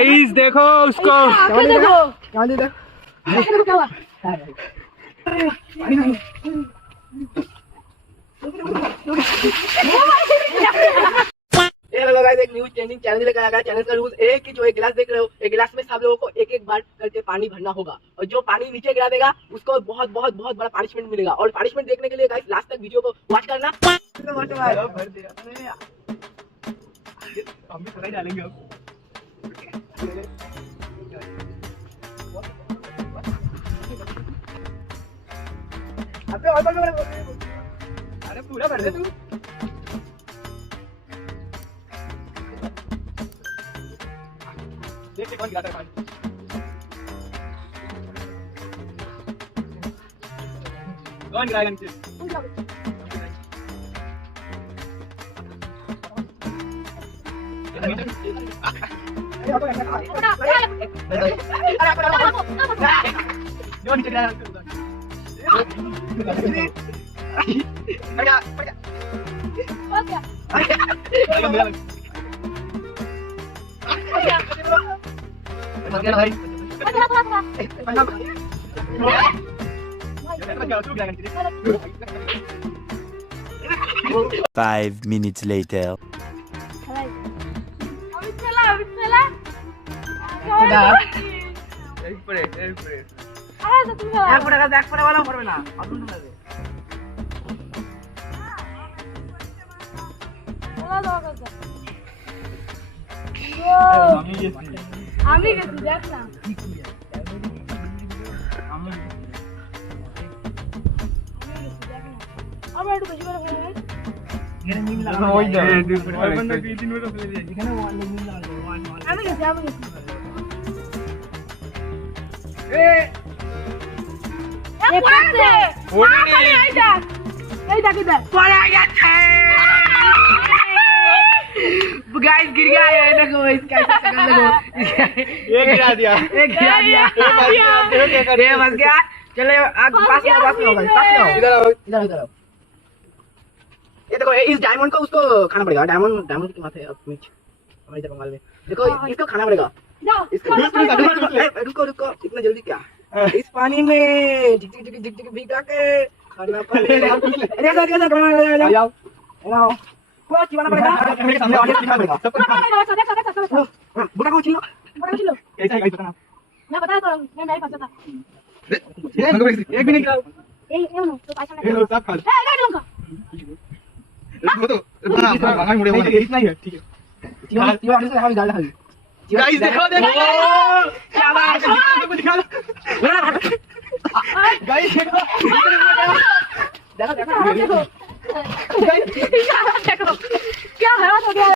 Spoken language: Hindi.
गाइस देखो उसको, हेलो गाइस, एक न्यू ट्रेंडिंग चैनल लेकर आया। चैनल का रूल एक ही, जो एक गिलास देख रहे हो, एक गिलास में सब लोगों को एक एक बार करके पानी भरना होगा, और जो पानी नीचे गिरा देगा उसको बहुत बहुत बहुत बड़ा पनिशमेंट मिलेगा। और पनिशमेंट देखने के लिए गाइस लास्ट तक वीडियो को वॉच करना। हम भी थोड़ा डालेंगे अब। अरे पूरा भर दे तू। देख कौन गिराता है पानी। कौन गिराएगा नीचे? Five minutes later. আমি গেছি দেখ না আমরা একটু বেশি করে ফেলে দেই এখানে মিল লাগা ওই যা ওই বন্ধ 2-3 মিনিট ফেলে দেই এখানে ওয়ান মিল লাগা ওয়ান আমি গেছি এ পড়ছে পড়ে এই যা কিধর পড়ে গেছে गाइस गिर गया है, देखो इसका शक्ल देखो। एक गिरा दिया, एक गिरा दिया, ये बस गया। चलो आग पास में आओ, इधर आओ। ये देखो, इस डायमंड को उसको खाना पड़ेगा। डायमंड की कीमत है अब कुछ हमारे इधर बंगाल में। देखो इसको खाना पड़ेगा। रुको इतना जल्दी क्या? इस पानी में झिक भिगा के खाना पड़ेगा। पूरा चिबाना पड़ेगा। मेरे सामने ऑडियंस दिखा पड़ेगा। सबको बुरा को छिलो ऐसा ही गाइस बताना। मैं बताया तो मैं नहीं फंसा था। एक भी नहीं गिराओ। ए नो तो पैसा नहीं। ये लो सब खा। ए गाड़ी लूंगा। वो तो बना भागा मुड़े वो इतना ही है, ठीक है। चिवा से हम डाल डाल। गाइस देखो क्या बात है, दिखा दो। गाइस देखो देखो देखो क्या है हो गया।